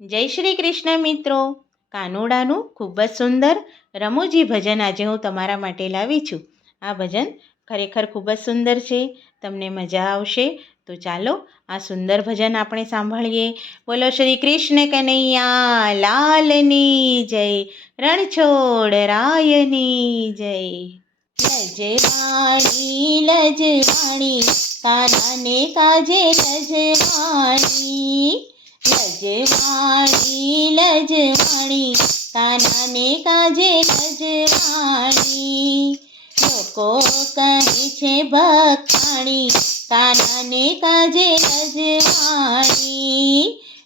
જય શ્રી કૃષ્ણ મિત્રો. કાનુડાનું ખૂબ જ સુંદર રમૂજી ભજન આજે હું તમારા માટે લાવી છું. આ ભજન ખરેખર ખૂબ જ સુંદર છે. તમને મજા આવશે. તો ચાલો આ સુંદર ભજન આપણે સાંભળીએ. બોલો શ્રી કૃષ્ણ કનૈયા લાલની જય, રણછોડ રાયની જય. લજવાણી લજવાણી કાનાને કાજે લજવાણી, લજવાણી લજવાણી કાનાને કાજે લજવાણી. લોકો કહે છે ભખાણી કાનાને કાજે લજવાણી,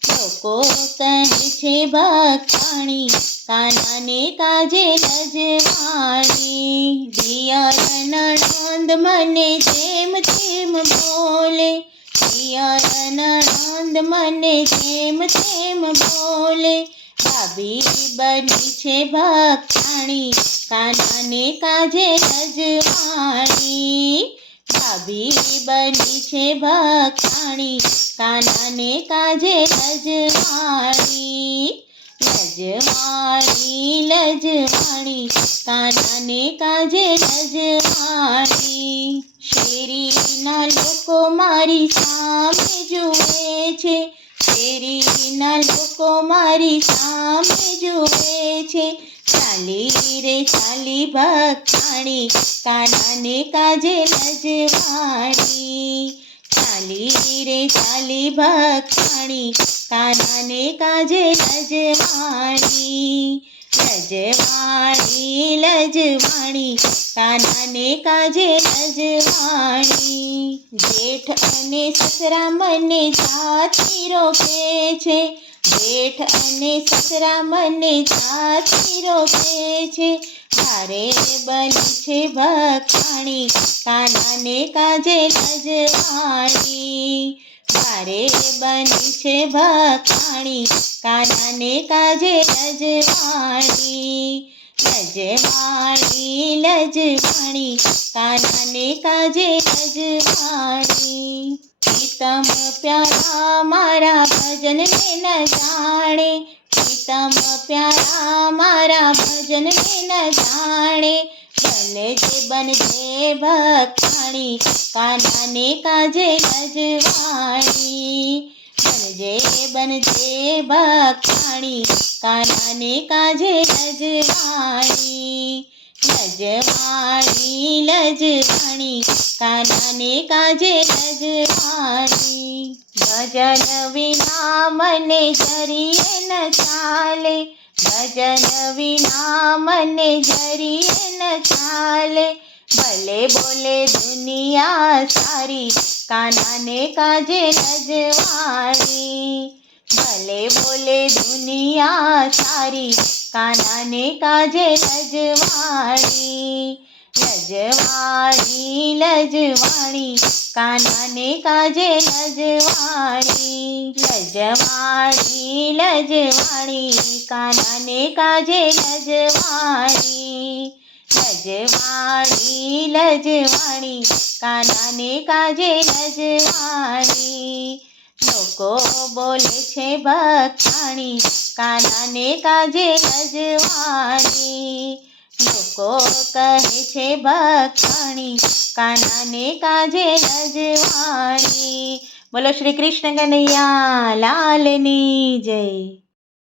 લોકો કહે છે ભખાણી કાનાને કાજે લજવાણી. દિયર નણંદ મને જેમ તેમ બોલે, દિયર નણંદ મને જેમ તેમ બોલે. ભાભી બની છે ભખાણી કાનાને કાજે લજવાણી, ભાભી બની છે ભખાણી કાનાને કાજે લજવાણી. લજવાણી લજવાણી કાનાને કાજે લજવાણી. શેરીના લોકો મારી સામે જુએ છે, શેરીના લોકો મારી સામે જુએ છે. ચાલી રે ચાલી ભખાણી કાનાને કાજે લજવાણી, ચાલી રે ચાલી ભખાણી કાનાને કાજે લજવાણી. લજવાણી લજવાણી કાનાને કાજે લજવાણી. જેઠ અને સસરા મને જાતી રોકે છે, જેઠ અને સસરા મને જાતી રોકે છે. ભારે બની છે ભખાણી કાનાને કાજે લજવાણી, ભારે બની છે ભખાણી કાનાને કાજે લજવાણી. લજવાણી લજવાણી કાનાને કાજે લજવાણી. પ્રીતમ પ્યારા મારા ભજનને ન જાણે, પ્રીતમ પ્યારા મારા ભજનને ન જાણે. બનજે ભખાણી કાનાને કાજે લજવાણી, બનજે ભખાણી કાનાને કાજે લજવાણી. લજવાણી લજવાણી કાનાને કાજે લજવાણી. ભજન વિના મને જરીએ ન ચાલે, ભજન વિના મને જરીએ ન ચાલે. ભલે બોલે દુનિયા સારી કાનાને કાજે લજવાણી, ભલે બોલે દુનિયા સારી કાનાને કાજે લજવાણી. લજવાણી લજવાણી કાનાને કાજે લજવાણી, લજવાણી લજવાણી કાનાને કાજે લજવાણી. લજવાણી લજવાણી કાનાને કાજે લજવાણી. લોકો બોલે છે ભખાણી કાનાને કાજે લજવાણી, લોકો કહે છે ભખાણી કાનાને કાજે લજવાણી. બોલો શ્રી કૃષ્ણ કનૈયા લાલની જય.